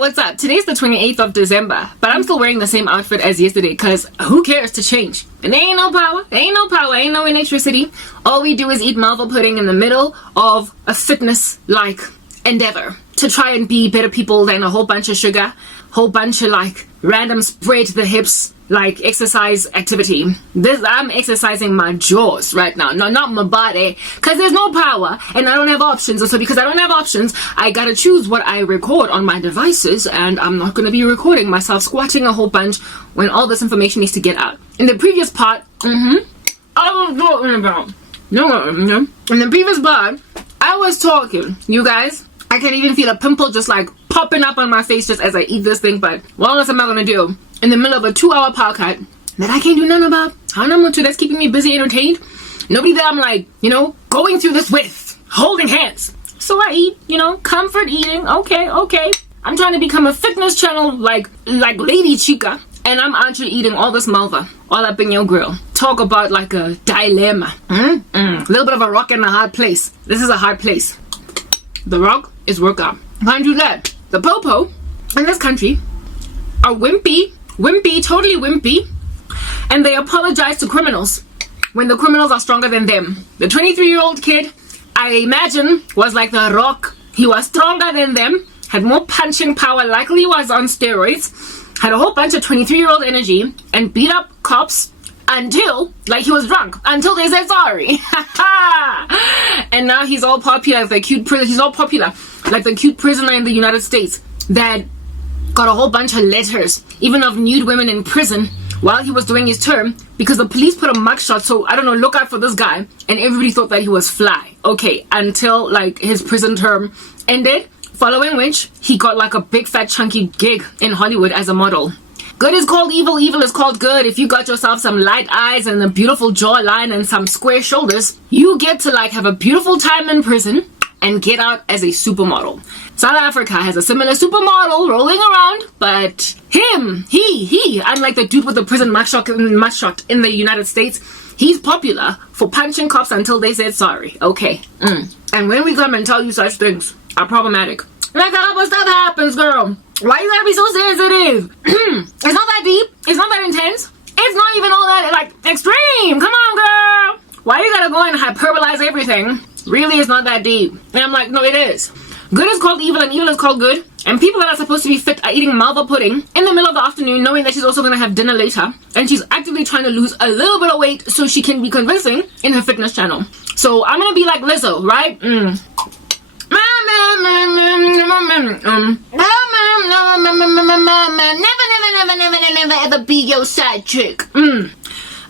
what's up? Today's the 28th of December, but I'm still wearing the same outfit as yesterday because who cares to change? And there ain't no power, ain't no electricity. All we do is eat malva pudding in the middle of a fitness-like endeavor to try and be better people than a whole bunch of sugar, whole bunch of like random spread the hips like exercise activity. I'm exercising my jaws right now, no, not my body, because there's no power and I don't have options. And so because I don't have options, I gotta choose what I record on my devices, and I'm not gonna be recording myself squatting a whole bunch when all this information needs to get out. In the previous part, I was talking about in the previous part, I was talking, you guys. I can even feel a pimple just like popping up on my face just as I eat this thing, but what else am I gonna do in the middle of a 2-hour podcast that I can't do nothing about? I don't know, that's keeping me busy, entertained. Nobody that I'm like, going through this with, holding hands. So I eat, comfort eating. Okay. I'm trying to become a fitness channel like Lady Chica, and I'm actually eating all this malva all up in your grill. Talk about like a dilemma. A little bit of a rock and a hard place. This is a hard place. The rock is workout. Can't do that. The popo in this country are wimpy, totally wimpy, and they apologize to criminals when the criminals are stronger than them. The 23-year-old kid, I imagine, was like the rock. He was stronger than them, had more punching power, likely was on steroids, had a whole bunch of 23-year-old energy, and beat up cops until, like, he was drunk, until they said sorry. And now he's all popular, he's all popular, like the cute prisoner in the United States that got a whole bunch of letters, even of nude women in prison while he was doing his term, because the police put a mugshot, so, I don't know, look out for this guy, and everybody thought that he was fly. Okay, until, like, his prison term ended, following which, he got, like, a big fat chunky gig in Hollywood as a model. Good is called evil, evil is called good. If you got yourself some light eyes and a beautiful jawline and some square shoulders, you get to like have a beautiful time in prison and get out as a supermodel. South Africa has a similar supermodel rolling around, but he, unlike the dude with the prison mugshot in the United States, he's popular for punching cops until they said sorry. Okay. And when we come and tell you such things are problematic, like that other stuff happens, girl. Why you gotta be so sensitive? It's not that deep. It's not that intense. It's not even all that, like, extreme. Come on, girl. Why you gotta go and hyperbolize everything? Really, it's not that deep. And I'm like, no, it is. Good is called evil and evil is called good. And people that are supposed to be fit are eating malva pudding in the middle of the afternoon, knowing that she's also gonna have dinner later. And she's actively trying to lose a little bit of weight so she can be convincing in her fitness channel. So I'm gonna be like Lizzo, right? Never ever be your side chick. I'm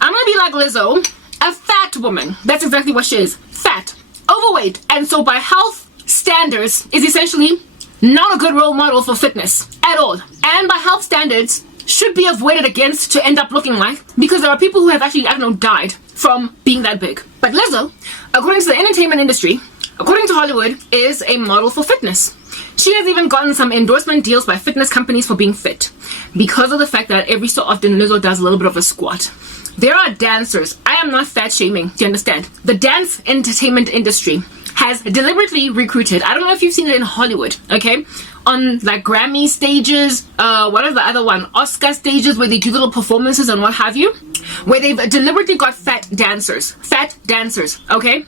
gonna be like Lizzo, a fat woman. That's exactly what she is. Fat, overweight, and so by health standards is essentially not a good role model for fitness at all. And by health standards should be avoided against to end up looking like, because there are people who have actually, died from being that big. But Lizzo, according to the entertainment industry, according to Hollywood, is a model for fitness. She has even gotten some endorsement deals by fitness companies for being fit, because of the fact that every so often Lizzo does a little bit of a squat. There are dancers. I am not fat shaming, do you understand? The dance entertainment industry has deliberately recruited, I don't know if you've seen it in Hollywood, okay? On like Grammy stages, what is the other one? Oscar stages where they do little performances and what have you, where they've deliberately got fat dancers, okay?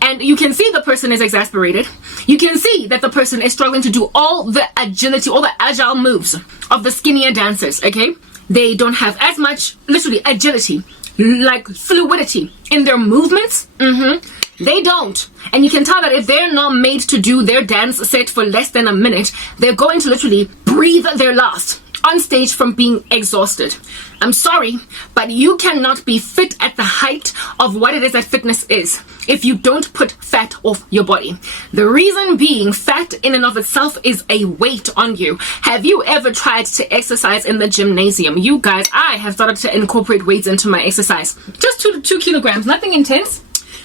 And you can see the person is exasperated. You can see that the person is struggling to do all the agility, all the agile moves of the skinnier dancers, okay? They don't have as much, literally, agility, like fluidity in their movements. They don't. And you can tell that if they're not made to do their dance set for less than a minute, they're going to literally breathe their last on stage from being exhausted. I'm sorry, but you cannot be fit at the height of what it is that fitness is if you don't put fat off your body. The reason being, fat in and of itself is a weight on you. Have you ever tried to exercise in the gymnasium? You guys, I have started to incorporate weights into my exercise. Just 2 kilograms, nothing intense.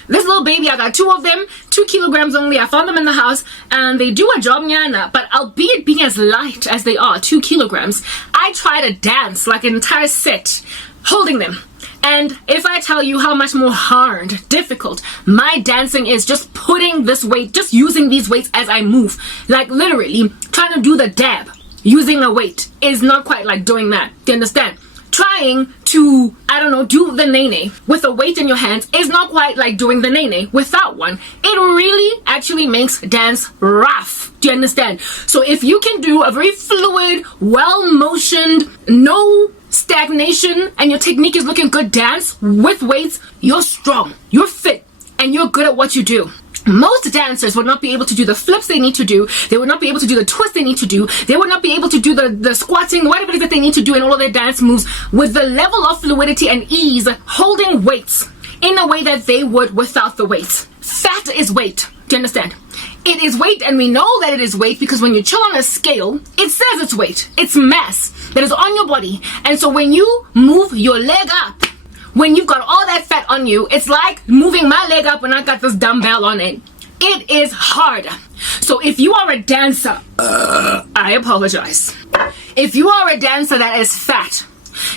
This little baby, I got 2 of them, 2 kilograms only. I found them in the house and they do a job, nyana, but albeit being as light as they are, 2 kilograms, I try to dance like an entire set holding them. And if I tell you how much more hard, difficult my dancing is, just putting this weight, just using these weights as I move, like literally trying to do the dab using a weight is not quite like doing that. Do you understand? Trying to, I don't know, do the nene with a weight in your hands is not quite like doing the nene without one. It really actually makes dance rough. Do you understand? So if you can do a very fluid, well-motioned, no stagnation, and your technique is looking good dance with weights, you're strong, you're fit, and you're good at what you do. Most dancers would not be able to do the flips they need to do. They would not be able to do the twists they need to do. They would not be able to do the squatting, whatever it is that they need to do in all of their dance moves with the level of fluidity and ease holding weights in a way that they would without the weights. Fat is weight. Do you understand? It is weight, and we know that it is weight because when you chill on a scale, it says it's weight. It's mass that is on your body. And so when you move your leg up, when you've got all that fat on you, it's like moving my leg up when I got this dumbbell on it. It is hard. So if you are a dancer, I apologize. If you are a dancer that is fat,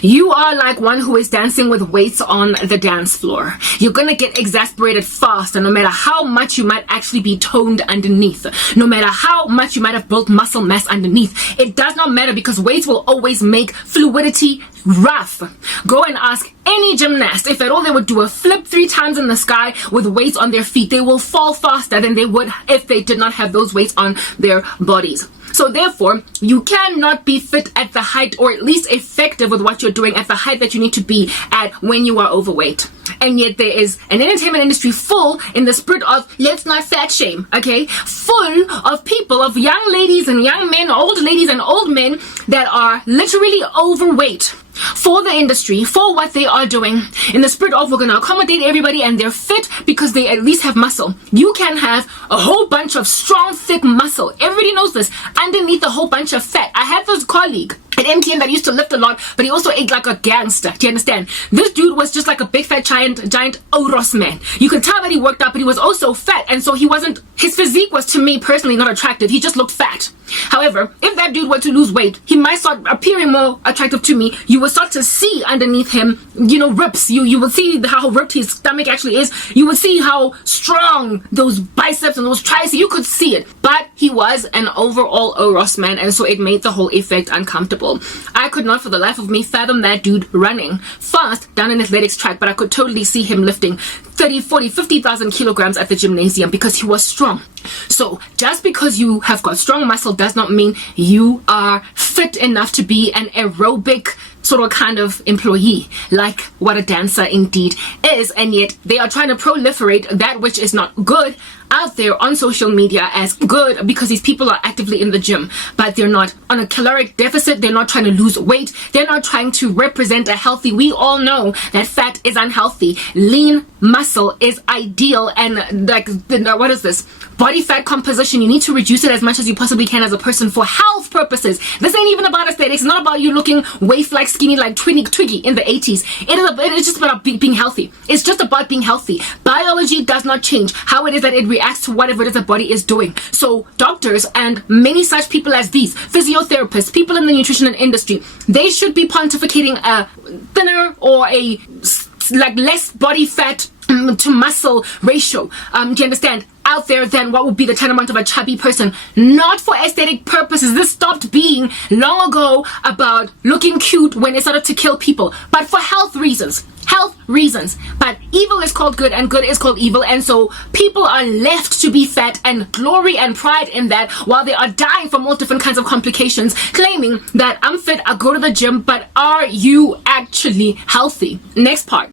you are like one who is dancing with weights on the dance floor. You're gonna get exasperated fast, and no matter how much you might actually be toned underneath, no matter how much you might have built muscle mass underneath, it does not matter because weights will always make fluidity rough. Go and ask any gymnast if at all they would do a flip 3 times in the sky with weights on their feet. They will fall faster than they would if they did not have those weights on their bodies. So therefore, you cannot be fit at the height, or at least effective with what you're doing at the height that you need to be at when you are overweight. And yet there is an entertainment industry full in the spirit of let's not fat shame, okay? Full of people, of young ladies and young men, old ladies and old men that are literally overweight for the industry, for what they are doing, in the spirit of we're going to accommodate everybody and they're fit because they at least have muscle. You can have a whole bunch of strong, thick muscle. Everybody knows this. Underneath a whole bunch of fat. I had this colleague at MTN that used to lift a lot, but he also ate like a gangster. Do you understand? This dude was just like a big fat giant Oros man. You can tell that he worked out, but he was also fat, and so he wasn't, his physique was to me personally not attractive. He just looked fat. However, if that dude were to lose weight, he might start appearing more attractive to me. You will start to see underneath him, you know, rips. You will see how ripped his stomach actually is. You will see how strong those biceps and those triceps, you could see it. But he was an overall Oros man, and so it made the whole effect uncomfortable. I could not for the life of me fathom that dude running fast down an athletics track, but I could totally see him lifting 30, 40, 50,000 kilograms at the gymnasium because he was strong. So just because you have got strong muscle does not mean you are fit enough to be an aerobic sort of kind of employee like what a dancer indeed is. And yet they are trying to proliferate that which is not good out there on social media as good because these people are actively in the gym, but they're not on a caloric deficit. They're not trying to lose weight. They're not trying to represent a healthy. We all know that fat is unhealthy. Lean muscle is ideal, and like what is this? Body fat composition, you need to reduce it as much as you possibly can as a person for health purposes. This ain't even about aesthetics. It's not about you looking waif like skinny like Twiggy in the 80s. It is just about being healthy. It's just about being healthy. Biology does not change how it is that it reacts to whatever it is the body is doing. So doctors and many such people as these, physiotherapists, people in the nutrition industry, they should be pontificating a thinner or a like less body fat to muscle ratio, do you understand, out there than what would be the tantamount of a chubby person. Not for aesthetic purposes. This stopped being long ago about looking cute when it started to kill people, but for health reasons. But evil is called good and good is called evil, and so people are left to be fat and glory and pride in that while they are dying from all different kinds of complications, claiming that I'm fit, I go to the gym, but are you actually healthy? Next part.